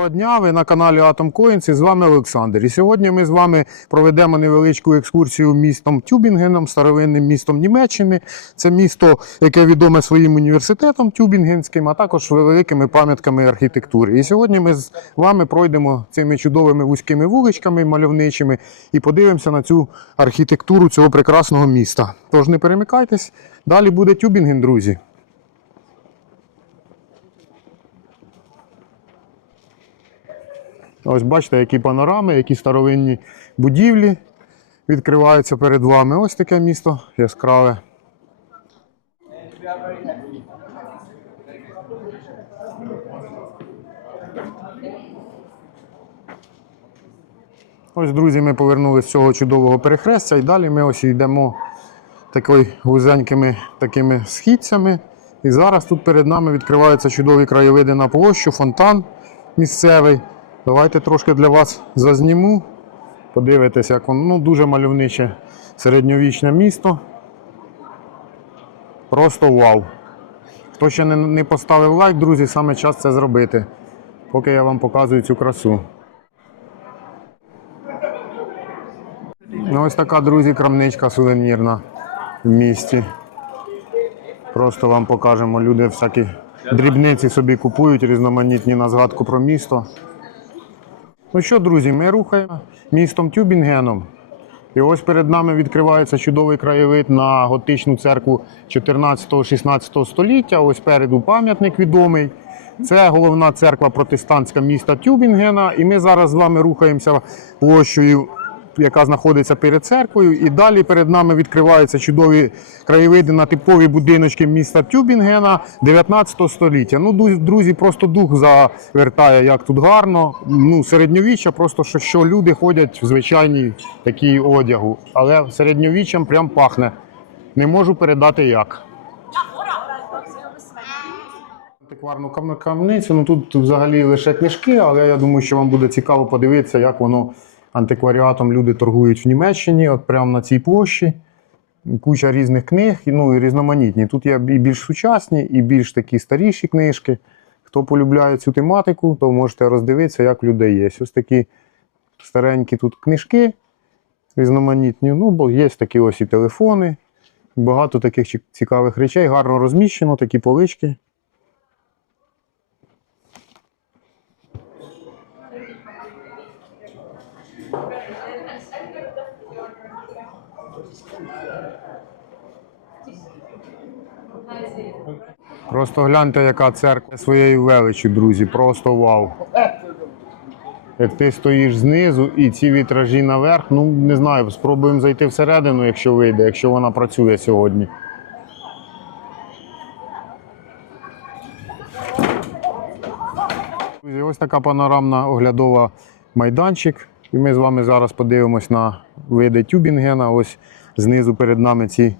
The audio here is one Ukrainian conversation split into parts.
Доброго дня, ви на каналі Atom Coins і з вами Олександр. І сьогодні ми з вами проведемо невеличку екскурсію містом Тюбінгеном, старовинним містом Німеччини. Це місто, яке відоме своїм університетом Тюбінгенським, а також великими пам'ятками архітектури. І сьогодні ми з вами пройдемо цими чудовими вузькими вуличками мальовничими і подивимося на цю архітектуру цього прекрасного міста. Тож не перемикайтесь, далі буде Тюбінген, друзі. Ось бачите, які панорами, які старовинні будівлі відкриваються перед вами. Ось таке місто яскраве. Ось, друзі, ми повернулися з цього чудового перехрестя і далі ми ось йдемо такою вузенькими такими східцями. І зараз тут перед нами відкриваються чудові краєвиди на площу, фонтан місцевий. Давайте трошки для вас зазніму. Подивитесь, як воно ну, дуже мальовниче середньовічне місто. Просто вау. Хто ще не, не поставив лайк, друзі, саме час це зробити, поки я вам показую цю красу. Ну, ось така, друзі, крамничка сувенірна в місті. Просто вам покажемо. Люди всякі дрібниці собі купують, різноманітні на згадку про місто. Ну що, друзі, ми рухаємо містом Тюбінгеном. І ось перед нами відкривається чудовий краєвид на готичну церкву 14-16 століття. Ось переду пам'ятник відомий. Це головна церква протестантська міста Тюбінгена. І ми зараз з вами рухаємося площею, яка знаходиться перед церквою. І далі перед нами відкриваються чудові краєвиди на типові будиночки міста Тюбінгена 19 століття. Ну, друзі, просто дух завертає, як тут гарно. Ну, середньовіччя, просто що, що люди ходять в звичайній такій одягу. Але середньовіччям прям пахне. Не можу передати як. Антикварну кам- камницю. Ну тут взагалі лише книжки, але я думаю, що вам буде цікаво подивитися, як воно антикваріатом люди торгують в Німеччині, от прямо на цій площі. Куча різних книг, ну і різноманітні. Тут є і більш сучасні, і більш такі старіші книжки. Хто полюбляє цю тематику, то можете роздивитися, як в людей є. Ось такі старенькі тут книжки різноманітні. Ну, бо є такі ось і телефони. Багато таких цікавих речей, гарно розміщено, такі полички. Просто гляньте, яка церква своєю величі, друзі. Просто вау. Як ти стоїш знизу і ці вітражі наверх, ну не знаю, спробуємо зайти всередину, якщо вийде, якщо вона працює сьогодні. Друзі, ось така панорамна оглядова майданчик. І ми з вами зараз подивимось на види Тюбінгена. Ось знизу перед нами ці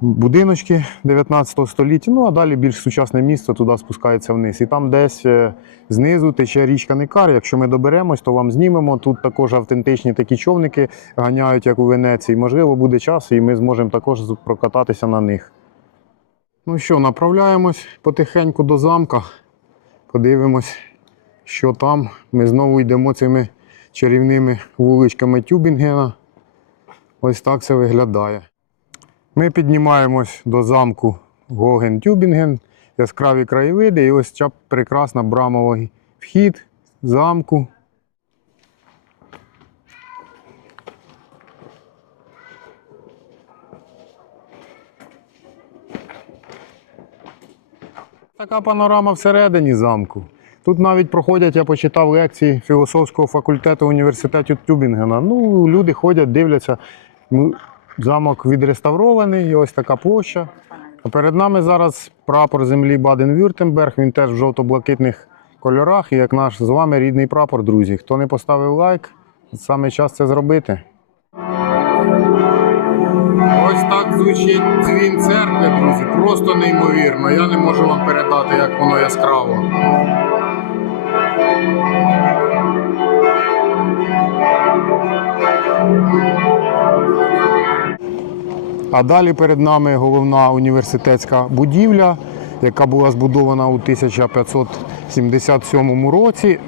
будиночки 19 століття. Ну а далі більш сучасне місце туди спускається вниз. І там десь е, знизу тече річка Некар. Якщо ми доберемось, то вам знімемо. Тут також автентичні такі човники ганяють, як у Венеції. Можливо, буде час, і ми зможемо також прокататися на них. Ну що, направляємось потихеньку до замка. Подивимось, що там. Ми знову йдемо цими чарівними вуличками Тюбінгена. Ось так це виглядає. Ми піднімаємось до замку Гоген Тюбінген, яскраві краєвиди, і ось ця прекрасна брамовий вхід замку. Така панорама всередині замку. Тут навіть проходять, я почитав лекції філософського факультету університету Тюбінгена. Ну, люди ходять, дивляться. Замок відреставрований, і ось така площа. А перед нами зараз прапор землі Баден-Вюртемберг. Він теж в жовто-блакитних кольорах, і як наш з вами рідний прапор, друзі. Хто не поставив лайк, саме час це зробити. Ось так звучить дзвін церкви, друзі. Просто неймовірно. Я не можу вам передати, як воно яскраво. А далі перед нами головна університетська будівля, яка була збудована у 1500 77 році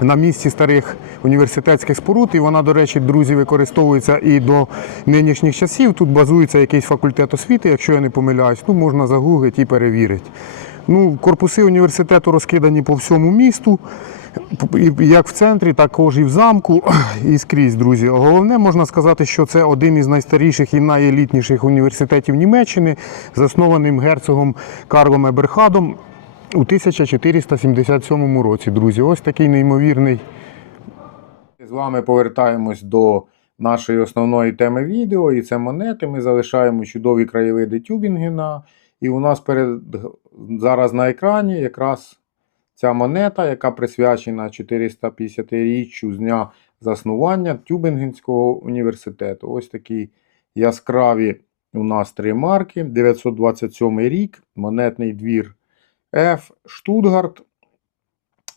на місці старих університетських споруд. І вона, до речі, друзі, використовується і до нинішніх часів. Тут базується якийсь факультет освіти, якщо я не помиляюсь, ну можна загуглити і перевірити. Ну, корпуси університету розкидані по всьому місту, як в центрі, також і в замку, і скрізь, друзі. Головне, можна сказати, що це один із найстаріших і найелітніших університетів Німеччини, заснованим герцогом Карлом Еберхадом у 1477 році, друзі. Ось такий неймовірний. З вами повертаємось до нашої основної теми відео, і це монети. Ми залишаємо чудові краєвиди Тюбінгена. І у нас перед зараз на екрані якраз ця монета, яка присвячена 450-річчю з дня заснування Тюбінгенського університету. Ось такі яскраві у нас три марки. 927 рік, монетний двір F, Штутгарт,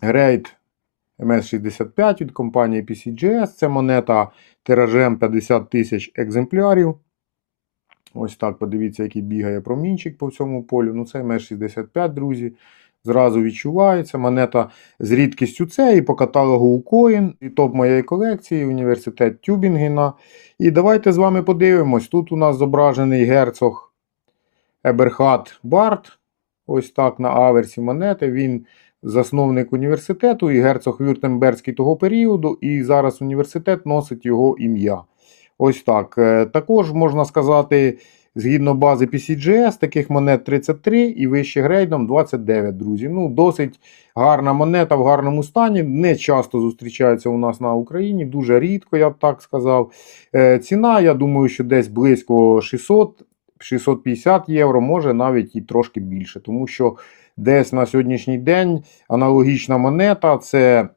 Грейт MS65 від компанії PCGS. Це монета тиражем 50 тисяч екземплярів. Ось так, подивіться, який бігає промінчик по всьому полю. Ну, це МС-65, друзі. Зразу відчувається. Монета з рідкістю це і по каталогу Укоїн, і топ моєї колекції, університет Тюбінгена. І давайте з вами подивимось. Тут у нас зображений герцог Еберхат Барт. Ось так на аверсі монети. Він засновник університету і герцог Вюртемберзький того періоду. І зараз університет носить його ім'я. Ось так. Е, Також можна сказати, згідно бази PCGS, таких монет 33 і вище грейдом 29, друзі. Ну, досить гарна монета в гарному стані. Не часто зустрічається у нас на Україні, дуже рідко, я б так сказав. Е, Ціна, я думаю, що десь близько 600. 650 євро, може навіть і трошки більше, тому що десь на сьогоднішній день аналогічна монета це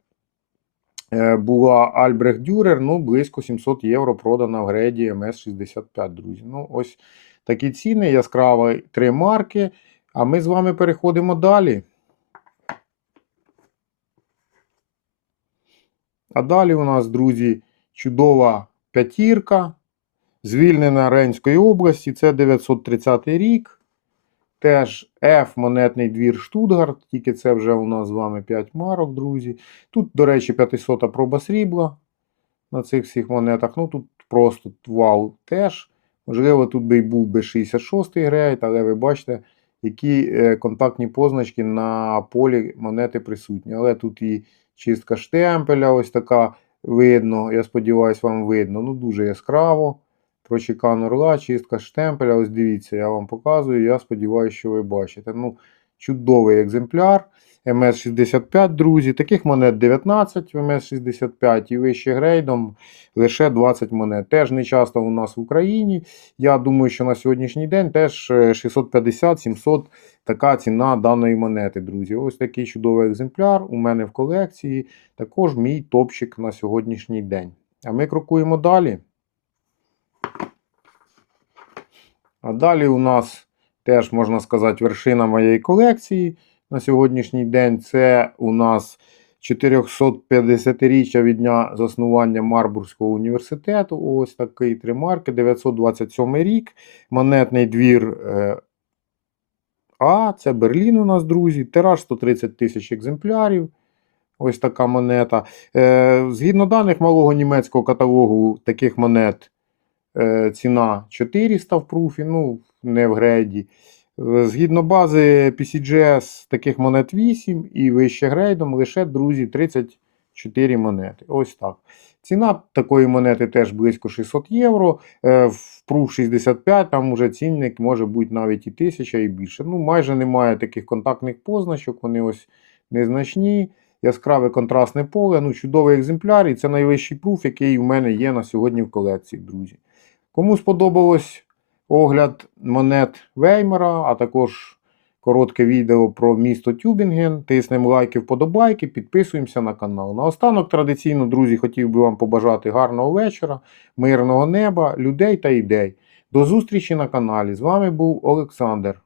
е, була Альбрехт Дюрер, ну, близько 700 євро продана в греді МС-65, друзі. Ну, ось такі ціни, яскраві три марки. А ми з вами переходимо далі. А далі у нас, друзі, чудова п'ятірка. Звільнена Ренської області, це 930 рік. Теж F монетний двір Штутгарт, тільки це вже у нас з вами 5 марок, друзі. Тут, до речі, 500 проба срібла на цих всіх монетах. Ну тут просто вау теж. Можливо, тут би й був би 66 й грейд, але ви бачите, які е, контактні позначки на полі монети присутні. Але тут і чистка штемпеля, ось така видно. Я сподіваюся, вам видно. Ну, дуже яскраво. Прочекан орла, чистка штемпеля. Ось дивіться, я вам показую. Я сподіваюся, що ви бачите. Ну, Чудовий екземпляр. МС-65, друзі. Таких монет 19 в МС-65 і вище грейдом лише 20 монет. Теж не часто у нас в Україні. Я думаю, що на сьогоднішній день теж 650-700 така ціна даної монети, друзі. Ось такий чудовий екземпляр у мене в колекції. Також мій топчик на сьогоднішній день. А ми крокуємо далі. А далі у нас теж, можна сказати, вершина моєї колекції на сьогоднішній день. Це у нас 450-річчя від дня заснування Марбурзького університету. Ось такий три марки. 927 рік. Монетний двір е, А. Це Берлін у нас, друзі. Тираж 130 тисяч екземплярів. Ось така монета. Е, Згідно даних малого німецького каталогу таких монет. Е, ціна 400 в пруфі, ну, не в грейді. Згідно бази PCGS, таких монет 8 і вище грейдом лише, друзі, 34 монети. Ось так. Ціна такої монети теж близько 600 євро. В пруф 65, там уже цінник може бути навіть і 1000 і більше. Ну, майже немає таких контактних позначок, вони ось незначні. Яскраве контрастне поле, ну чудовий екземпляр, і це найвищий пруф, який у мене є на сьогодні в колекції, друзі. Кому сподобалось огляд монет Веймера, а також коротке відео про місто Тюбінген, тиснемо лайки, вподобайки, підписуємося на канал. Наостанок, традиційно, друзі, хотів би вам побажати гарного вечора, мирного неба, людей та ідей. До зустрічі на каналі. З вами був Олександр.